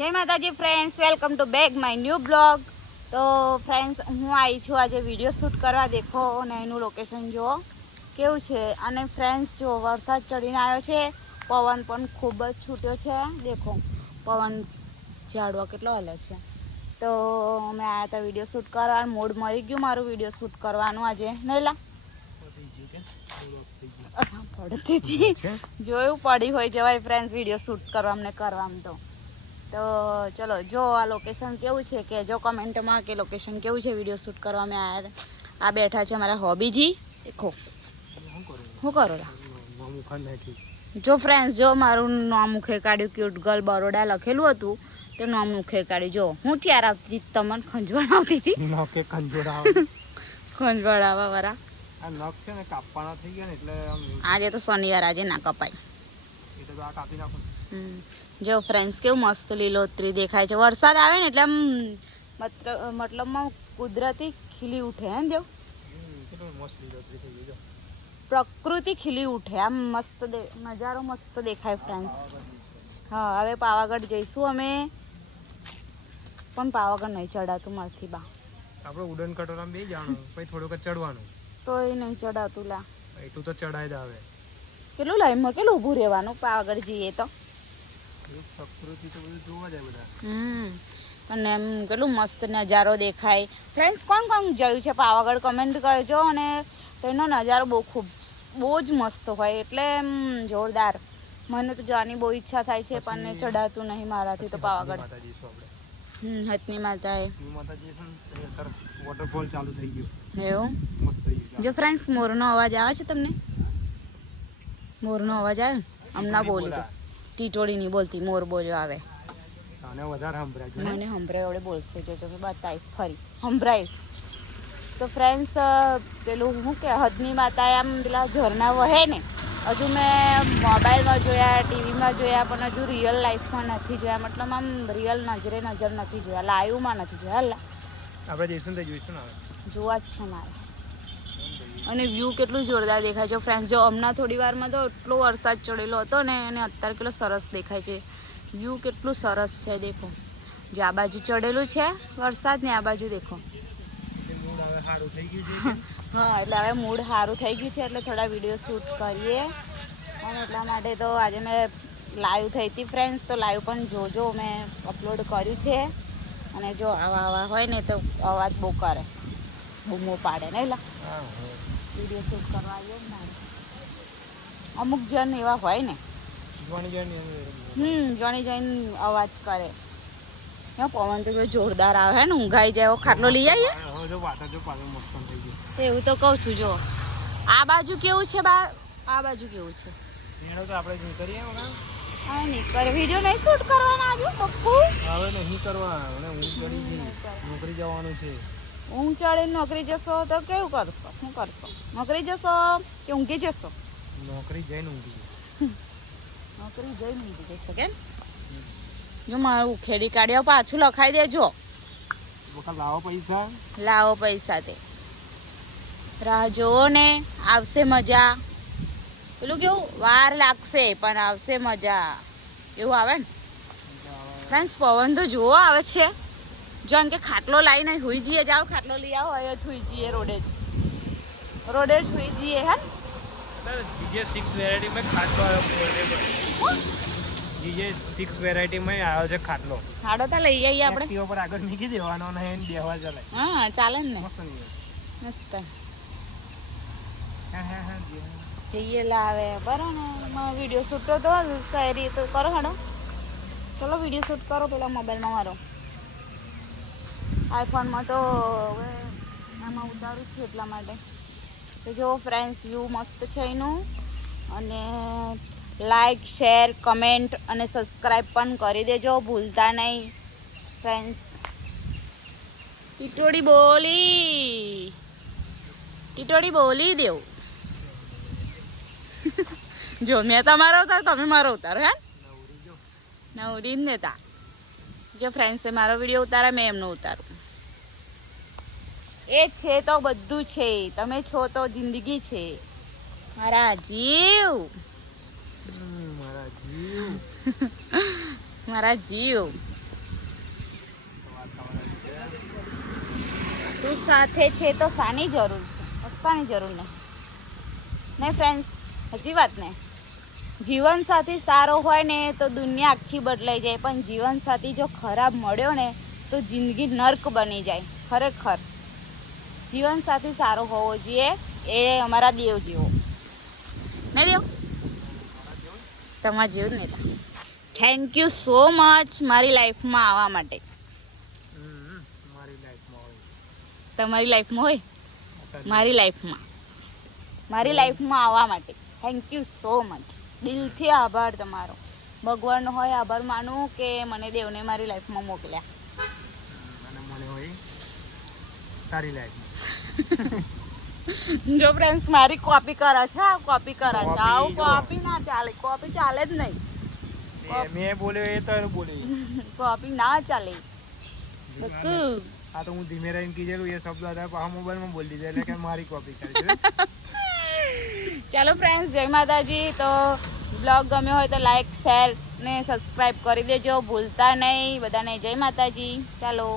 જય માતાજી friends, welcome to back my new blog. તો ફ્રેન્ડ્સ, હું આવી છું આજે વિડીયો શૂટ કરવા. દેખો ને એનું લોકેશન જુઓ કેવું છે. અને ફ્રેન્ડ્સ જો વરસાદ ચડીને આવ્યો છે, પવન પણ ખૂબ જ છૂટ્યો છે. દેખો પવન ઝાડવા કેટલો હલે છે. તો અમે આવ્યા હતા વિડીયો શૂટ કરવા. મૂડ મળી ગયું મારું વિડીયો શૂટ કરવાનું આજે. નહીં લા પડતી જોયું પડી હોય જવાય ફ્રેન્ડ્સ વિડીયો શૂટ કરવા અમને કરવામાં. તો ચલો જો આ લોકેશન કેવું છે કે જો કમેન્ટમાં કે લોકેશન કેવું છે વિડીયો શૂટ કરવા અમે આવ્યા. આ બેઠા છે અમારા હોબીજી. દેખો શું કરો જો ફ્રેન્ડ્સ, જો મારું નામ મુખે કાઢ્યું ક્યુટ ગર્લ બરોડા લખેલું હતું તે નામ મુખે કાઢ્યું. જો હું ચાર આવતી હતી, તમને ખંજવાળ આવતી હતી. ખંજવાળ આવવા વાળા આજે તો શનિવાર, આજે ના કપાય. જો ફ્રેન્ડ્સ કેવું મસ્ત લીલોતરી દેખાય છે. વરસાદ આવે ને એટલે આમ મતલબમાં કુદરતી ખીલી ઉઠે. એમ દેવ પ્રકૃતિ ખીલી ઉઠે. આમ મસ્ત નજારો મસ્ત દેખાય ફ્રેન્ડ્સ. હા, હવે પાવાગઢ જઈશું અમે, પણ પાવાગઢ નહીં ચડાતું મારથી બા. આપણે ઉડન કટોરામાં બે જવાનું, પછી થોડુંક ચડવાનું. તોય નહીં ચડાતું લા. એટલું તો ચડાઈ જ આવે. કેટલું લાઈનમાં કેટલું ઊભું રહેવાનું પાવાગઢ જઈએ તો. પ્રકૃતિ તો બધું જોવા જાય બધા. અને એમ કેટલું મસ્ત નજારો દેખાય. ફ્રેન્ડ્સ, કોણ કોણ જોયું છે પાવાગઢ કમેન્ટ કરજો. અને તેનો નજારો બહુ જ મસ્ત હોય, એટલે એમ જોરદાર. મને તો જવાની બહુ ઈચ્છા થાય છે, પણ ચડાતું નહીં મારાથી તો પાવાગઢ. હથની માતા વોટરફોલ ચાલુ થઈ ગયું એવું. જો ફ્રેન્ડ્સ, મોરનો અવાજ આવે છે તમને? મોરનો અવાજ આવે હમણાં બોલી તો ટીટોળી નહીં બોલતી, મોર બોલ્યો આવે. મને સંભળાય એવડે બોલશે. જો બતાવીશ ફરી સંભળાઈશ. તો ફ્રેન્ડ્સ, પેલું શું કે હદની માતા આમ પેલા ઝરણા વહે ને, હજુ મેં મોબાઈલમાં જોયા, ટીવીમાં જોયા, પણ હજુ રિયલ લાઈફમાં નથી જોયા. મતલબ આમ રિયલ નજરે નજર નથી જોયા, લાઈવમાં નથી જોયા. આપણે જઈશું તો જોઈશું ને, જોવા જ છે મારે. અને વ્યૂ કેટલું જોરદાર દેખાય છે ફ્રેન્ડ્સ. જો હમણાં થોડી વારમાં તો એટલો વરસાદ ચડેલો હતો ને, અને અત્યારે કેટલો સરસ દેખાય છે. વ્યૂ કેટલું સરસ છે. દેખો જે આ બાજુ ચડેલું છે વરસાદ ને, આ બાજુ દેખો. હા, એટલે હવે મૂડ સારું થઈ ગયું છે, એટલે થોડા વિડીયો શૂટ કરીએ. અને એટલા માટે તો આજે મેં લાઈવ થઈ હતી ફ્રેન્ડ્સ. તો લાઈવ પણ જોજો, મેં અપલોડ કર્યું છે. અને જો આવા હોય ને તો અવાજ બહુ કરે, બૂમો પાડે ને. એટલે વિડીયો શૂટ કરવા આવીએ ને મારે. અમુક જણ એવા હોય ને જોઈને અવાજ કરે. પવન તો જોરદાર આવે ને, ઊંઘાઈ જાય. ખાટલો લઈ આવીએ એવું તો કહું છું. જો આ બાજુ કેવું છે બા, આ બાજુ કેવું છે. વિડીયો નહીં શૂટ કરવાના આજુ પપ્પુ. હવે નહીં કરવા, નોકરી જવાનું છે. ઊંઘ ચડીને નોકરી જશો તો કેવું કરશો? શું કરશો? નોકરી જશો કે ઊંઘી જશો? નોકરી જઈને ઊંઘી નોકરી જઈને ઊંઘી જશો કેમ? જો મારું ખેડી કાઢ્યા પાછું લખાઈ દેજો. લાવો પૈસા તે રાહ જોવો ને, આવશે મજા. પેલું કેવું વાર લાગશે પણ આવશે મજા, એવું આવે ને ફ્રેન્ડ્સ. પવન તો જોવો આવે છે. જો કે ખાટલો લાવીને હુઈ જઈએ. જાઓ ખાટલો લઈ આવો, હવે જ હુઈ જઈએ. રોડે જ હુઈ જઈએ. હે જીજે 6 વેરાયટીમાં ખાટલો આવ્યો. જીજે 6 વેરાયટીમાં આવ્યો છે ખાટલો. હાડો તો લઈ આવીએ આપણે. એક્ટિવા પર આગળ મૂકી દેવાનો ને બેહવા ચાલે. હા, ચાલે ને. મસ્ત જઈએ લાવે બરાબર ને. વિડીયો શૂટ તો શાયરી તો કરો. હાડો ચલો વિડીયો શૂટ કરો. પેલા મોબાઈલમાં મારો આઈફોનમાં તો હવે આમાં ઉતારું છું એટલા માટે. તો જો ફ્રેન્ડ્સ, વ્યૂ મસ્ત છે એનું. અને લાઈક, શેર, કમેન્ટ અને સબસ્ક્રાઈબ પણ કરી દેજો ભૂલતા નહીં ફ્રેન્ડ્સ. ટીટોળી બોલી દેવું. જો મેં તમારો ઉતાર, તમે મારો ઉતારો. હે નવરી જ નેતા. જો ફ્રેન્ડ્સે મારો વિડીયો ઉતારે, મેં એમનો ઉતારું. એ છે તો બધું છે. તમે છો તો જિંદગી છે. મારા જીવ મારા જીવ તું સાથે છે તો શાની જરૂર છે? શાની જરૂર નહીં ફ્રેન્ડ્સ, હજી વાત ને. જીવનસાથી સારો હોય ને તો દુનિયા આખી બદલાઈ જાય, પણ જીવનસાથી જો ખરાબ મળ્યો ને તો જિંદગી નર્ક બની જાય. ખરેખર જીવનસાથી સારો હોવો જોઈએ, એ અમારા દેવ જેવો. નહીં દેવ? તમારા જેવું જ નહીં. થેન્ક યુ સો મચ મારી લાઈફમાં આવવા માટે. તમારી લાઈફમાં હોય, મારી લાઈફમાં આવવા માટે થેન્ક યુ સો મચ. દિલથી આભાર તમારો. ભગવાનનો હોય આભાર માનું કે મને દેવને મારી લાઈફમાં મોકલ્યા. અને મને હોય તારી લાઈફમાં. જો ફ્રેન્ડ્સ મારી કોપી કરે છે, કોપી કરે છે. આવું કોપી ના ચાલે, કોપી ચાલે જ નહીં. મેં બોલ્યો એ તો બોલ્યો. કોપી ના ચાલે. આ તો હું ધીમે રહીને કીધેલું એ શબ્દ હતા, પાછા મોબાઈલમાં બોલી દીધા, એટલે કે મારી કોપી કરી. ચાલો ફ્રેન્ડ્સ, જય માતાજી. તો બ્લોગ ગમ્યો હોય તો લાઈક, શેર ને સબસ્ક્રાઈબ કરી દેજો, ભૂલતા નહીં. બધાને જય માતાજી. ચાલો.